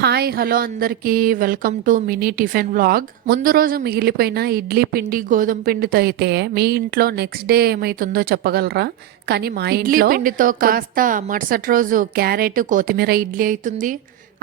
Hi hello అందరికీ welcome to mini tiffin vlog. ముందు రోజు మిగిలిపోయిన ఇడ్లీ పిండి గోధుమ పిండితో అయితే మీ ఇంట్లో నెక్స్ట్ డే ఏమైతుందో చెప్పగలరా? కానీ మా ఇడ్లీ పిండితో కాస్త మరుసటి రోజు క్యారెట్ కొత్తిమీర ఇడ్లీ అవుతుంది.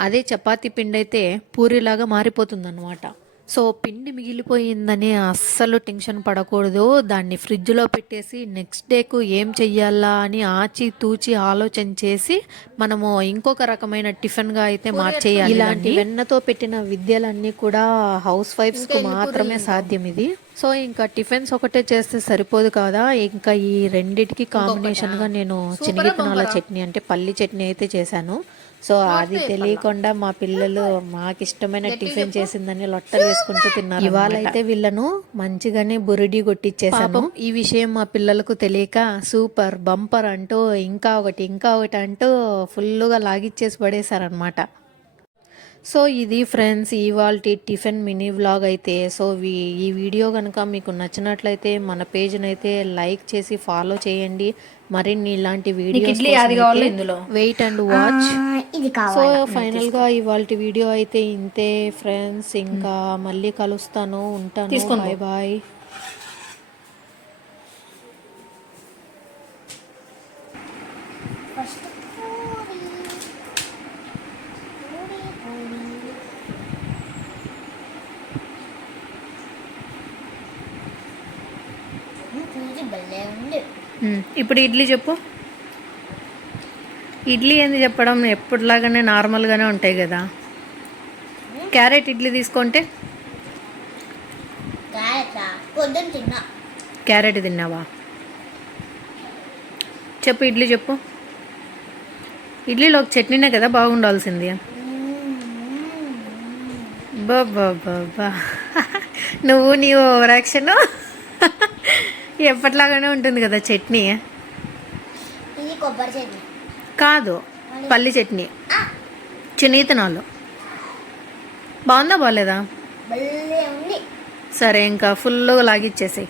అదే చపాతీ పిండి అయితే పూరిలాగా మారిపోతుంది అనమాట. సో పిండి మిగిలిపోయిందని అస్సలు టెన్షన్ పడకూడదు. దాన్ని ఫ్రిడ్జ్లో పెట్టేసి నెక్స్ట్ డేకు ఏం చెయ్యాలా అని ఆచి తూచి ఆలోచన చేసి మనము ఇంకొక రకమైన టిఫిన్గా అయితే మార్చేయాలి. ఇలాంటి వెన్నతో పెట్టిన విద్యలన్నీ కూడా హౌస్ వైఫ్స్కు మాత్రమే సాధ్యం ఇది. సో ఇంకా టిఫిన్స్ ఒకటే చేస్తే సరిపోదు కదా, ఇంకా ఈ రెండిటికి కాంబినేషన్గా నేను శనగిత్తనాల చట్నీ అంటే పల్లి చట్నీ అయితే చేశాను. సో అది తెలియకుండా మా పిల్లలు మాకు ఇష్టమైన టిఫిన్ చేసిందని లొట్టలు వేసుకుంటూ తిన్నారు. ఇవాళ అయితే వీళ్ళను మంచిగానే బురిడి కొట్టిచ్చేసాను. ఈ విషయం మా పిల్లలకు తెలియక సూపర్ బంపర్ అంటూ ఇంకా ఒకటి అంటూ ఫుల్గా లాగిచ్చేసి పడేశారనమాట. సో ఇది ఫ్రెండ్స్ ఇవాల్టి టిఫిన్ మినీ వ్లాగ్ అయితే. సో ఈ వీడియో కనుక మీకు నచ్చినట్లయితే మన పేజ్ని అయితే లైక్ చేసి ఫాలో చేయండి. మరిన్ని ఇలాంటి videos wait and watch. So ఫైనల్గా ఇవాల్టి వీడియో అయితే ఇంతే ఫ్రెండ్స్. ఇంకా మళ్ళీ కలుస్తాను, ఉంటాను, బాయ్ బాయ్. ఇప్పుడు ఇడ్లీ చెప్పు. ఇడ్లీ ఏంది చెప్పడం, ఎప్పటిలాగానే నార్మల్గానే ఉంటాయి కదా. క్యారెట్ ఇడ్లీ తీసుకుంటే క్యారెట్ తిన్నావా? చెప్పు ఇడ్లీ చెప్పు. ఇడ్లీలో ఒక చట్నీనే కదా బాగుండాల్సింది. బాబా నువ్వు నీ ఓవరాక్షన్. ఎప్పటిలాగానే ఉంటుంది కదా చట్నీ. కాదు, పల్లి చట్నీ, శనగిత్తనాలు. బాగుందా బాగాలేదా? సరే ఇంకా ఫుల్గా లాగిచ్చేసేయి.